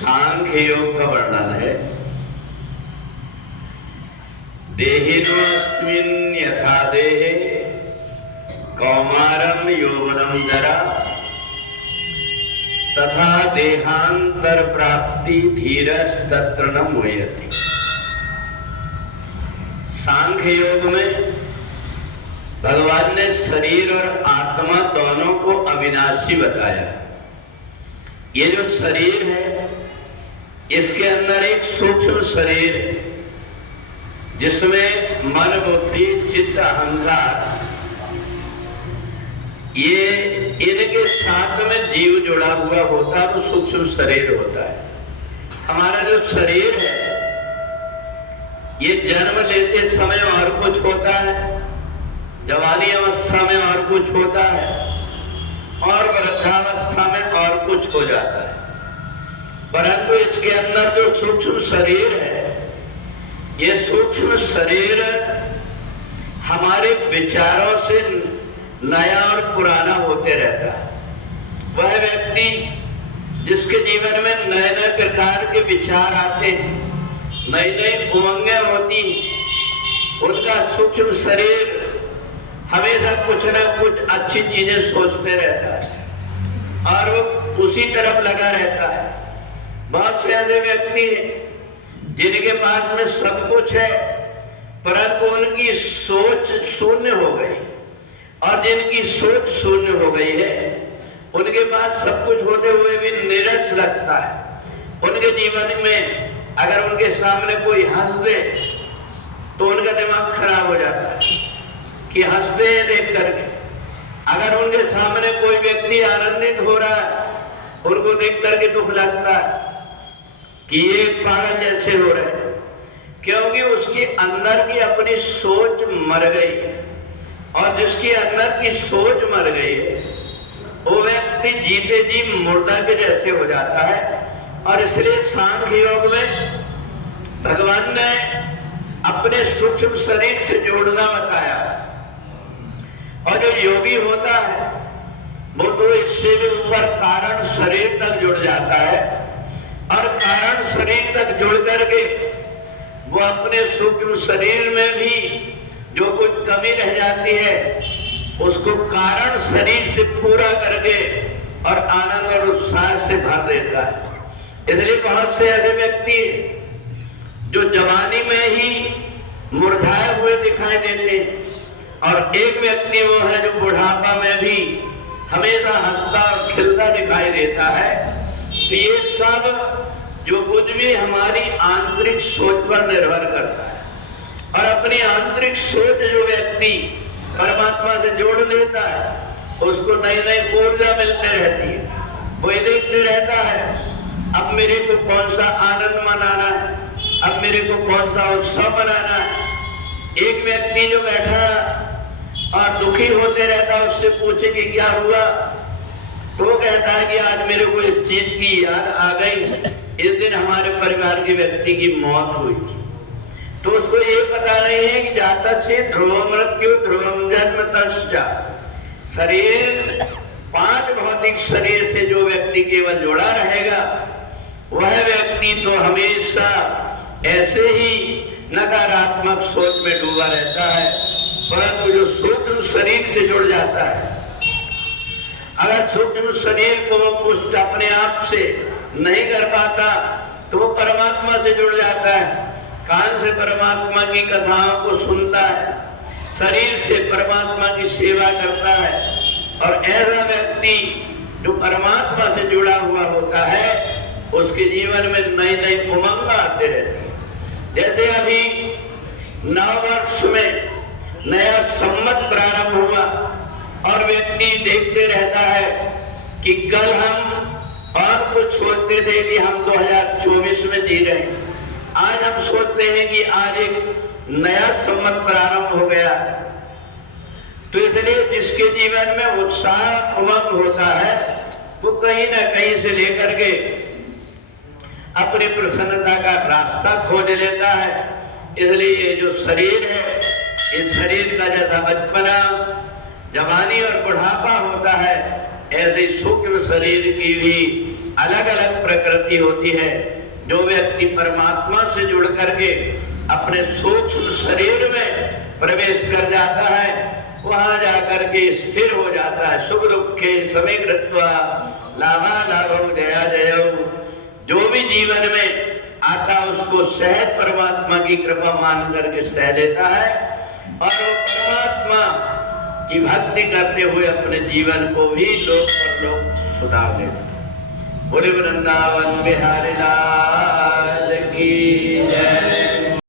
सांख्य योग का वर्णन है। देहिनोऽस्मिन् यथा देहे कौमारं यौवनं जरा तथा देहांतर प्राप्ति धीरस्तत्र न मुह्यति। सांख्य योग में भगवान ने शरीर और आत्मा दोनों को अविनाशी बताया। ये जो शरीर है इसके अंदर एक सूक्ष्म शरीर है जिसमें मन, बुद्धि, चित्त, अहंकार, ये इनके साथ में जीव जुड़ा हुआ होता है, वो सूक्ष्म शरीर होता है। हमारा जो शरीर है ये जन्म लेते समय और कुछ होता है, जवानी अवस्था में और कुछ होता है और वृद्धावस्था में और कुछ हो जाता है। परंतु इसके अंदर जो सूक्ष्म शरीर है, ये सूक्ष्म शरीर हमारे विचारों से नया और पुराना होते रहता है। वह व्यक्ति जिसके जीवन में नए नए प्रकार के विचार आते हैं, नई नई उमंगें होती, उनका सूक्ष्म शरीर हमेशा कुछ न कुछ अच्छी चीजें सोचते रहता है और वो उसी तरफ लगा रहता है। बहुत से ऐसे व्यक्ति हैं जिनके पास में सब कुछ है परंतु उनकी सोच शून्य हो गई, और जिनकी सोच शून्य हो गई है उनके पास सब कुछ होते हुए भी निरस लगता है। उनके जीवन में अगर उनके सामने कोई हंस दे तो उनका दिमाग खराब हो जाता है कि हंसते हैं देख करके। अगर उनके सामने कोई व्यक्ति आनंदित हो रहा है उनको देख करके दुख लगता है कि ये पागल जैसे हो रहे हैं, क्योंकि उसके अंदर की अपनी सोच मर गई है। और जिसके अंदर की सोच मर गई है वो व्यक्ति जीते जी मुर्दा के जैसे हो जाता है। और इसलिए सांख्य योग में भगवान ने अपने सूक्ष्म शरीर से जोड़ना बताया। और जो योगी होता है वो तो इससे भी ऊपर कारण शरीर तक जुड़ जाता है, और कारण शरीर तक जुड़ करके वो अपने सूक्ष्म शरीर में भी जो कुछ कमी रह जाती है उसको कारण शरीर से पूरा करके और आनंद और उत्साह से भर देता है। इसलिए बहुत से ऐसे व्यक्ति जो जवानी में ही मुरझाए हुए दिखाई देते हैं, और एक व्यक्ति वो है जो बुढ़ापा में भी हमेशा हंसता और खिलता दिखाई देता है। तो ये सब जो कुछ भी हमारी आंतरिक सोच पर निर्भर करता है, और अपनी आंतरिक सोच जो व्यक्ति परमात्मा से जोड़ लेता है उसको नई नई ऊर्जा मिलती रहती है। वो ये देखते रहता है अब मेरे को कौन सा आनंद मनाना है, अब मेरे को कौन सा उत्सव मनाना है। एक व्यक्ति जो बैठा और दुखी होते रहता है उससे पूछे कि क्या हुआ, तो वो कहता है कि आज मेरे को इस चीज की याद आ गई, इस दिन हमारे परिवार के व्यक्ति की मौत हुई थी। तो उसको ये पता नहीं है कि जाता से ध्रुव मृत्यु ध्रुवम जन्म तस्या। शरीर 5 भौतिक शरीर से जो व्यक्ति केवल जुड़ा रहेगा वह व्यक्ति तो हमेशा ऐसे ही नकारात्मक सोच में डूबा रहता है। परंतु जो सूक्ष्म शरीर से जुड़ जाता है, अगर सूक्ष्म शरीर को कुछ अपने आप से नहीं कर पाता तो वो परमात्मा से जुड़ जाता है। कान से परमात्मा की कथाओं को सुनता है, शरीर से परमात्मा की सेवा करता है। और ऐसा व्यक्ति जो परमात्मा से जुड़ा हुआ होता है उसके जीवन में नई नई उमंग आते रहती है। जैसे अभी नव वर्ष में नया संवत प्रारंभ हुआ और व्यक्ति देखते रहता है कि कल हम और कुछ सोचते थे कि हम 2024 में जी रहे हैं, आज हम सोचते हैं कि आज एक नया संवत प्रारंभ हो गया। तो इसलिए जिसके जीवन में उत्साह उमंग होता है वो कहीं ना कहीं से लेकर के अपनी प्रसन्नता का रास्ता खोज लेता है। इसलिए ये जो शरीर है, इस शरीर का जैसा बचपना, जवानी और बुढ़ापा होता है, ऐसे सूक्ष्म शरीर की भी अलग अलग प्रकृति होती है। जो व्यक्ति परमात्मा से जुड़ करके अपने सूक्ष्म शरीर में प्रवेश कर जाता है, वहां जाकर के स्थिर हो जाता है। सुख दुखे समय कृत्वा लाभा लाभम जया जय। जो भी जीवन में आता उसको सहज परमात्मा की कृपा मान करके सह लेता है और वो परमात्मा की भक्ति करते हुए अपने जीवन को भी लोक परलोक सुधार लेता है। बोले वृंदावन बिहारी लाल की।